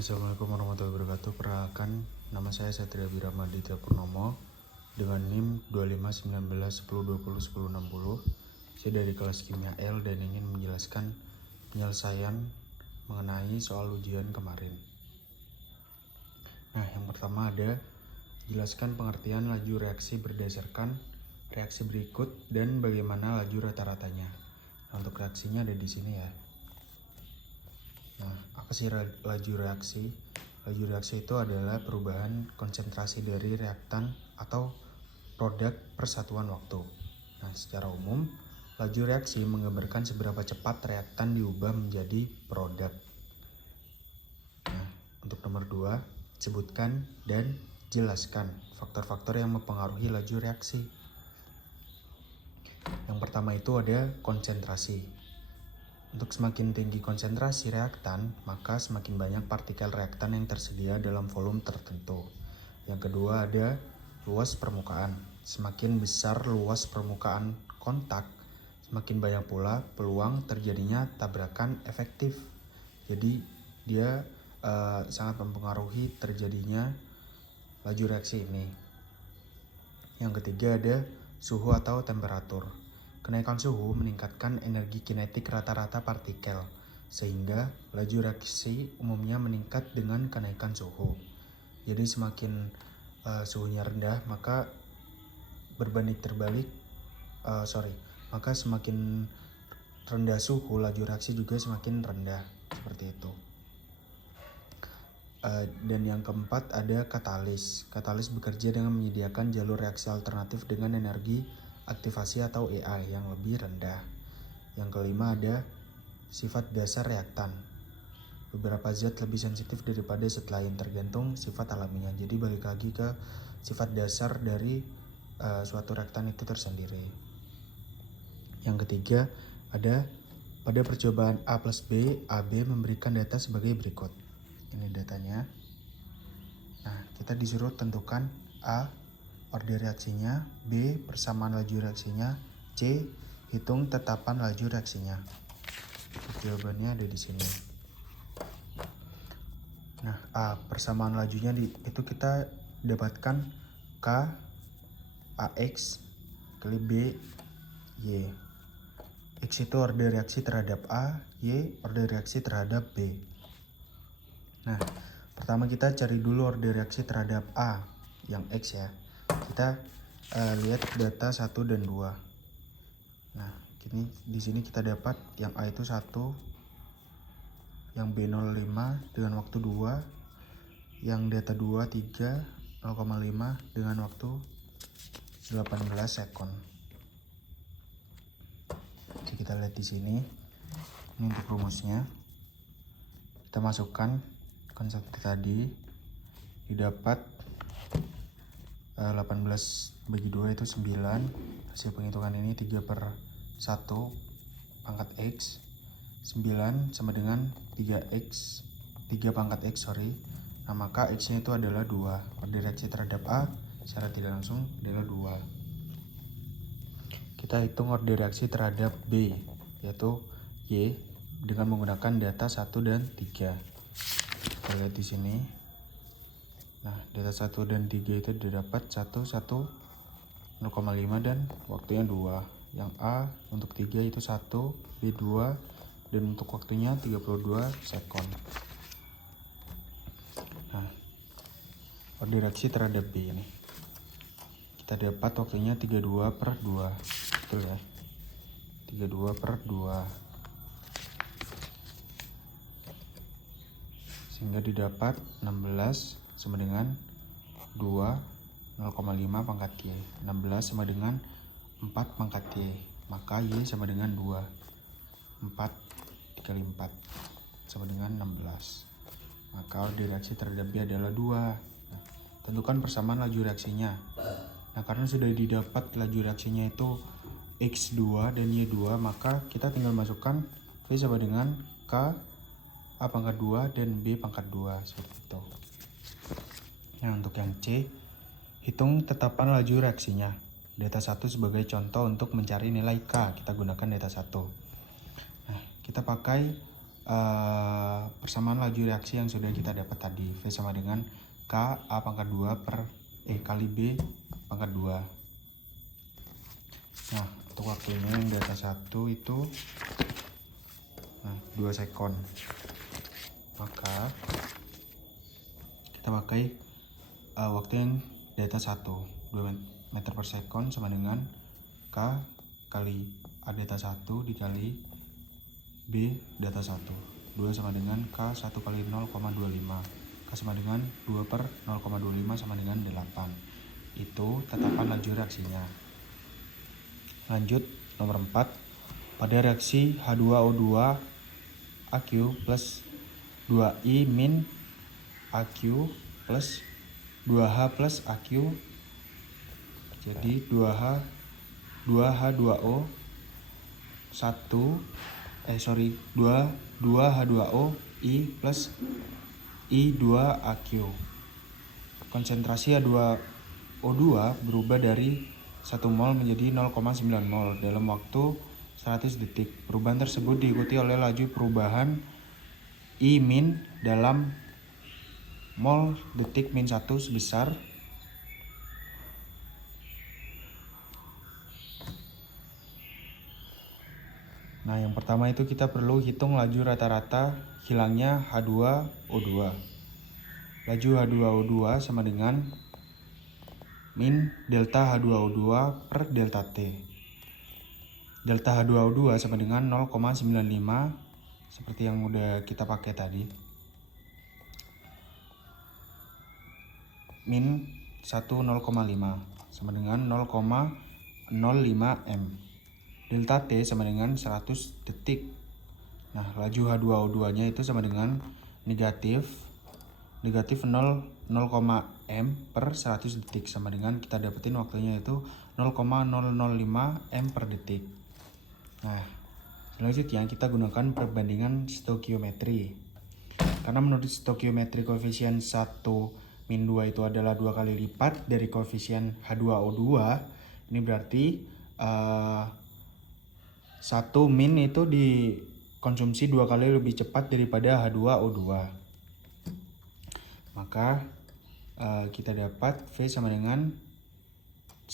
Assalamualaikum warahmatullahi wabarakatuh. Perkenalkan, nama saya Satria Biramaditya Purnomo dengan NIM 251910201060. Saya dari kelas Kimia L dan ingin menjelaskan penyelesaian mengenai soal ujian kemarin. Nah, yang pertama ada jelaskan pengertian laju reaksi berdasarkan reaksi berikut dan bagaimana laju rata-ratanya. Nah, untuk reaksinya ada di sini ya. Nah, apa sih laju reaksi? Laju reaksi itu adalah perubahan konsentrasi dari reaktan atau produk per satuan waktu. Nah, secara umum, laju reaksi menggambarkan seberapa cepat reaktan diubah menjadi produk. Nah, untuk nomor 2, sebutkan dan jelaskan faktor-faktor yang mempengaruhi laju reaksi. Yang pertama itu ada konsentrasi. Untuk semakin tinggi konsentrasi reaktan, maka semakin banyak partikel reaktan yang tersedia dalam volume tertentu. Yang kedua ada luas permukaan. Semakin besar luas permukaan kontak, semakin banyak pula peluang terjadinya tabrakan efektif. Jadi dia sangat mempengaruhi terjadinya laju reaksi ini. Yang ketiga ada suhu atau temperatur. Kenaikan suhu meningkatkan energi kinetik rata-rata partikel, sehingga laju reaksi umumnya meningkat dengan kenaikan suhu. Jadi semakin suhunya rendah, maka maka semakin rendah suhu, laju reaksi juga semakin rendah, seperti itu. Dan yang keempat ada katalis. Katalis bekerja dengan menyediakan jalur reaksi alternatif dengan energi aktivasi atau EA yang lebih rendah. Yang kelima ada sifat dasar reaktan. Beberapa zat lebih sensitif daripada zat lain tergantung sifat alaminya. Jadi balik lagi ke sifat dasar dari suatu reaktan itu tersendiri. Yang ketiga ada pada percobaan A plus B, AB memberikan data sebagai berikut. Ini datanya. Nah, kita disuruh tentukan A orde reaksinya, B persamaan laju reaksinya, C hitung tetapan laju reaksinya. Jawabannya ada di sini. Nah, A persamaan lajunya itu kita dapatkan K AX kali B Y. X itu orde reaksi terhadap A, Y orde reaksi terhadap B. Nah, pertama kita cari dulu orde reaksi terhadap A yang X ya. Kita lihat data 1 dan 2. Nah, di sini kita dapat yang A itu 1, yang B05 dengan waktu 2, yang data 2 3 0,5 dengan waktu 18 sekon. Oke, kita lihat di sini. Ini untuk rumusnya. Kita masukkan konsep tadi, didapat 18 bagi 2 itu 9. Hasil penghitungan ini 3/1 pangkat X. 9 sama dengan 3 pangkat X. Nah, maka X nya itu adalah 2. Orde reaksi terhadap A secara tidak langsung adalah 2. Kita hitung orde reaksi terhadap B, yaitu Y, dengan menggunakan data 1 dan 3. Kita lihat di sini. Nah, data 1 dan 3 itu didapat 1, 1, 0,5 dan waktunya 2. Yang A untuk 3 itu 1, B 2, dan untuk waktunya 32 sekon. Nah, orde reaksi terhadap B ini. Kita dapat waktunya 32/2. Betul ya? 32/2. Sehingga didapat 16 sama dengan 2, 0,5 pangkat Y. 16 sama dengan 4 pangkat Y. Maka Y sama dengan 2. 4 dikali 4 sama dengan 16. Maka orde reaksi terhadap B adalah 2. Nah, tentukan persamaan laju reaksinya. Nah, karena sudah didapat laju reaksinya itu X2 dan Y2, maka kita tinggal masukkan V sama dengan K A pangkat 2 dan B pangkat 2, seperti itu. Nah, untuk yang C, hitung tetapan laju reaksinya. Data 1 sebagai contoh untuk mencari nilai K, kita gunakan data 1. Nah, kita pakai persamaan laju reaksi yang sudah kita dapat tadi. V sama dengan K A pangkat 2 per kali B pangkat 2. Nah, untuk waktunya yang data 1 itu 2 sekon. Maka kita pakai waktu yang data 1, 2 meter per sekon sama dengan K kali A data 1 dikali B data 1. 2 sama dengan K 1 kali 0,25. K sama dengan 2 per 0,25 sama dengan 8. Itu tetapan laju reaksinya. Lanjut nomor 4. Pada reaksi H2O2 AQ plus 2I min AQ plus 2H plus AQ. Jadi 2H2O 2H2O I plus I2AQ. Konsentrasi H2O2 berubah dari 1 mol menjadi 0,9 mol dalam waktu 100 detik. Perubahan tersebut diikuti oleh laju perubahan I min dalam mol detik min 1 sebesar Nah, yang pertama itu kita perlu hitung laju rata-rata hilangnya H2O2. Laju H2O2 sama dengan min delta H2O2 per delta T. Delta H2O2 sama dengan 0,95 seperti yang udah kita pakai tadi. Min 1 0,5 sama dengan 0,05 M. Delta T sama dengan 100 detik. Nah, laju H2O2 nya itu sama dengan negatif 0 M per 100 detik sama dengan kita dapetin waktunya itu 0,005 M per detik. Nah, selanjutnya kita gunakan perbandingan stokiometri. Karena menurut stokiometri koefisien 1 min 2 itu adalah 2 kali lipat dari koefisien H2O2. Ini berarti 1 min itu dikonsumsi 2 kali lebih cepat daripada H2O2. Maka kita dapat V sama dengan 1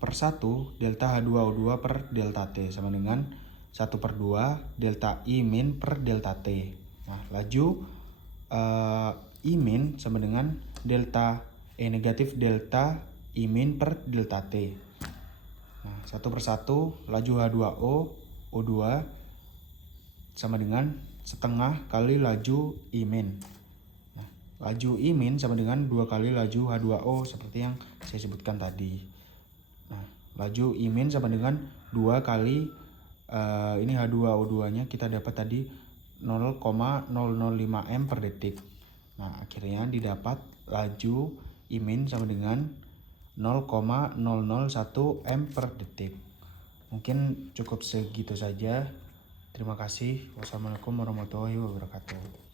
per 1 delta H2O2 per delta T sama dengan 1 per 2 delta I min per delta T. Nah, laju I min sama dengan negatif delta I min per delta T. Nah, 1 per 1 laju H2O2 sama dengan setengah kali laju I min. Nah, laju I min sama dengan 2 kali laju H2O seperti yang saya sebutkan tadi. Nah, laju I min sama dengan 2 kali ini H2O2 nya kita dapat tadi 0,005 M per detik. Nah, akhirnya didapat laju I min sama dengan 0,001 M per detik. Mungkin cukup segitu saja. Terima kasih. Wassalamualaikum warahmatullahi wabarakatuh.